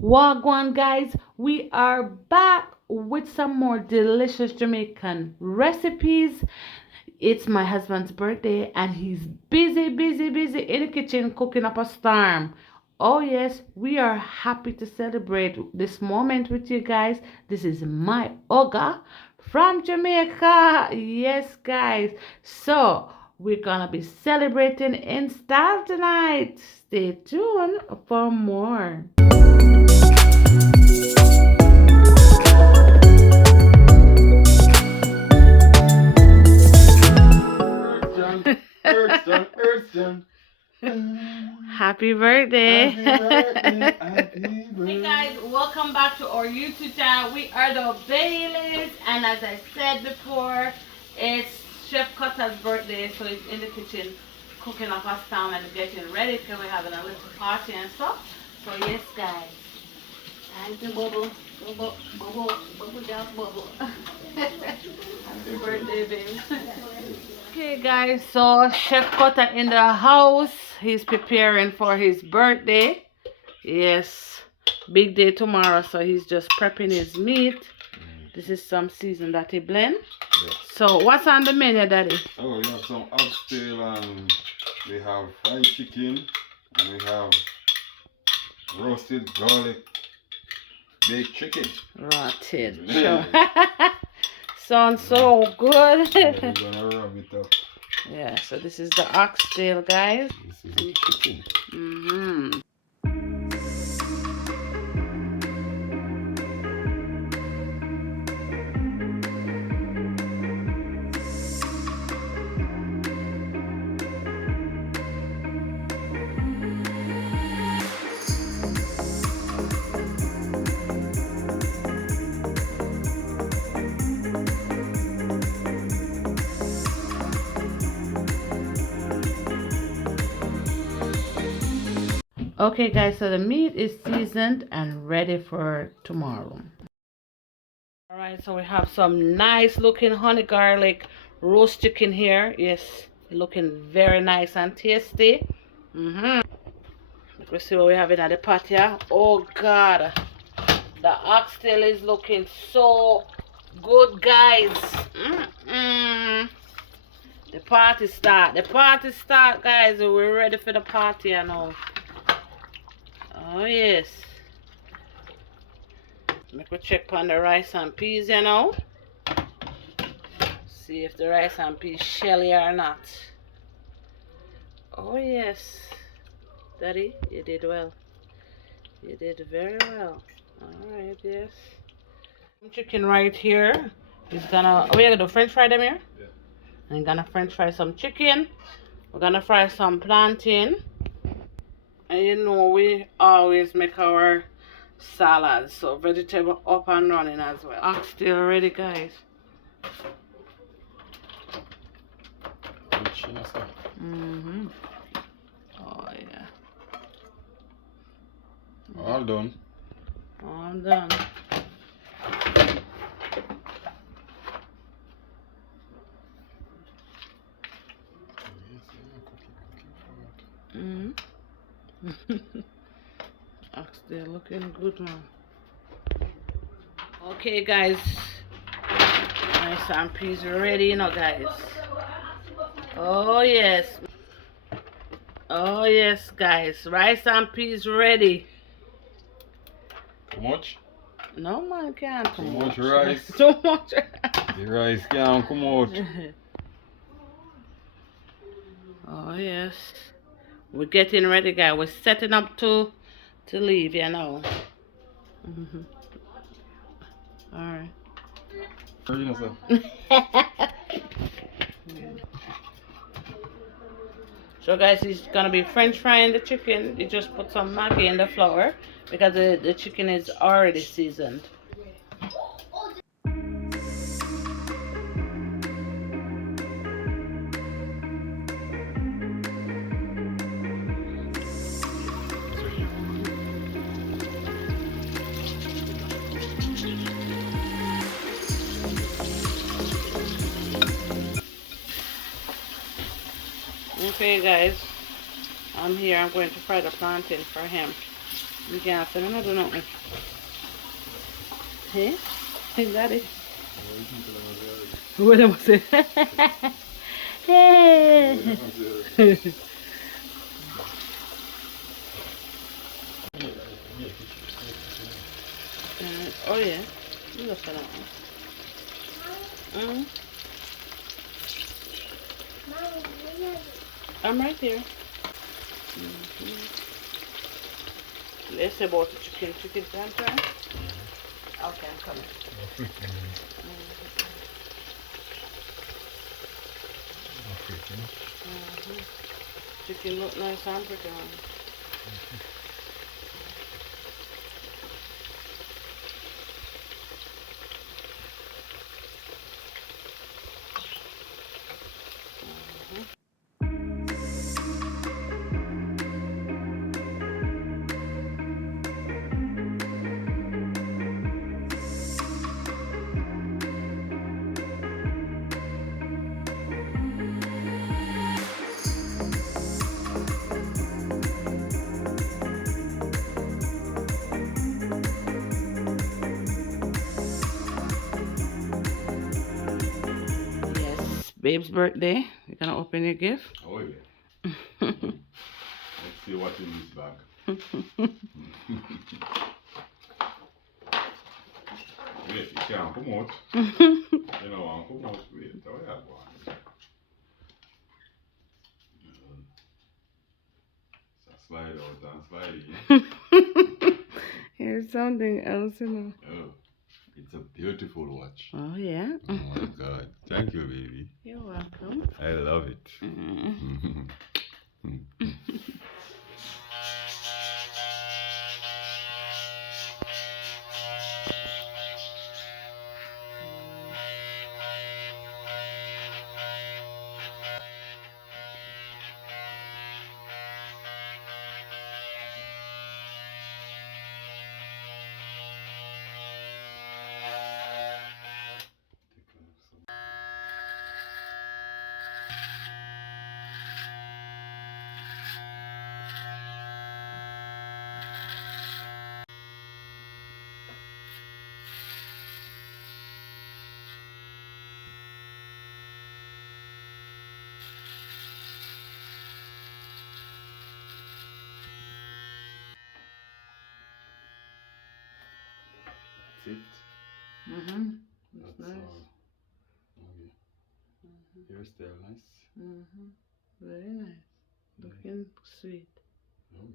Wagwan guys, we are back with some more delicious Jamaican recipes. It's my husband's birthday and he's busy in the kitchen cooking up a storm. Oh yes, we are happy to celebrate this moment with you guys. This is my Oga from Jamaica. Yes guys. So we're gonna be celebrating in style tonight. Stay tuned for more. Urgent. Happy birthday. Happy Hey birthday. guys, welcome back to our YouTube channel. We are the Baileys, and as I said before, it's Chef Cutter's birthday, so he's in the kitchen cooking up our storm and getting ready because we're having a little party and stuff. So yes guys, time to bubble, just bubble. Happy birthday, babe. Okay guys, so Chef Cutter in the house. He's preparing for his birthday. Yes, big day tomorrow, so he's just prepping his meat. This is some season that he blend. Yeah. So what's on the menu, Daddy? Oh, we have some oxtail and we have fried chicken and we have roasted garlic baked chicken. Rotted. Yeah. Sure. Sounds so good. Yeah, we're gonna rub it up. Yeah, so this is the oxtail, guys. This is the chicken. Mm-hmm. Okay guys, so the meat is seasoned and ready for tomorrow. Alright, so we have some nice looking honey garlic roast chicken here. Yes, looking very nice and tasty. Let's see what we have in the pot here. Oh god, the oxtail is looking so good guys. The party start guys. We're ready for the party now. Oh yes. Make we check on the rice and peas, you know. See if the rice and peas shelly or not. Oh yes. Daddy, you did well. You did very well. Alright, yes. Chicken right here. We're gonna do French fry them here? Yeah. I'm gonna French fry some chicken. We're gonna fry some plantain. And you know we always make our salads, so vegetable up and running as well. Oxtail ready guys. Oh yeah. All done. All done. Oxtail looking good, man. Okay, guys. Rice and peas ready, you know, guys. Oh yes. Oh yes, guys. Rice and peas ready. Too much? No man can't. Too much rice. Too much. The rice can't come out. Oh yes. We're getting ready, guys. We're setting up to leave, you know. Alright. You know, sir. So guys, he's gonna be French frying the chicken. You just put some Maggi in the flour because the chicken is already seasoned. Okay guys, I'm here. I'm going to fry the plantain for him. You can't say no, do nothing. Hey? Is that it? What am I saying? Hey! Oh yeah. Look at that one. I'm right there. Let's say about the chicken. Chicken time time? Okay, I'm coming. Chicken look nice and pretty one. Yes, babe's birthday. You gonna open your gift? Oh yeah. Let's see what's in this bag. Wait, you can't come out. You know, I'll come out. Wait, oh yeah, boy. So slide out and slide in. Here's something else, you know. Oh, it's a beautiful watch. Oh yeah. Oh my God! Thank you, baby. You're welcome. I love it. That's it. That's nice. Okay. Hairstyle nice. Very nice. Looking sweet. Okay.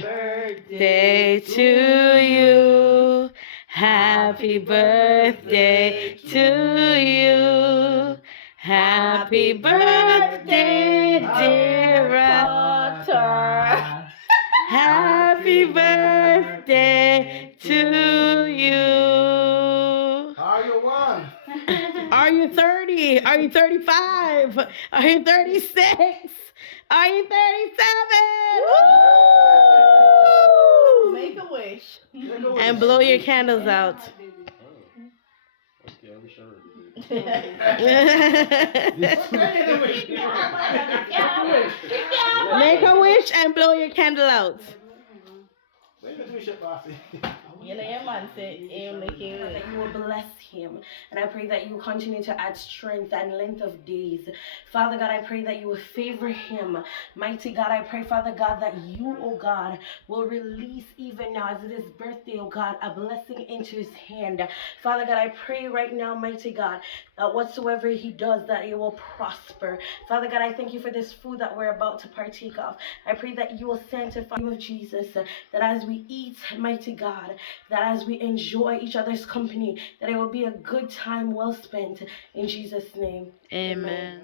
Birthday to you. Happy birthday to you. Happy birthday, dear Arthur. Happy birthday to you. Are you one? Are you 30? Are you 35? Are you 36? Are you 37? Woo! Make a wish. And blow your candles out. Okay, I wish I heard Make a wish and blow your candle out. You know your man said he'll make you That you will bless him. And I pray that you will continue to add strength and length of days. Father God, I pray that you will favor him. Mighty God, I pray, Father God, that you, oh God, will release even now as it is birthday, oh God, a blessing into his hand. Father God, I pray right now, mighty God, that whatsoever he does, that it will prosper. Father God, I thank you for this food that we're about to partake of. I pray that you will sanctify the name of Jesus, that as we eat, mighty God, that as we enjoy each other's company, that it will be a good time well spent. In Jesus' name, Amen.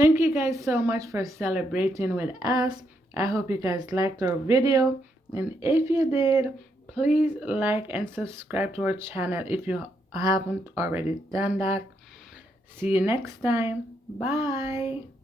Thank you guys so much for celebrating with us. I hope you guys liked our video, and if you did, please like and subscribe to our channel if you haven't already done that. See you next time. Bye.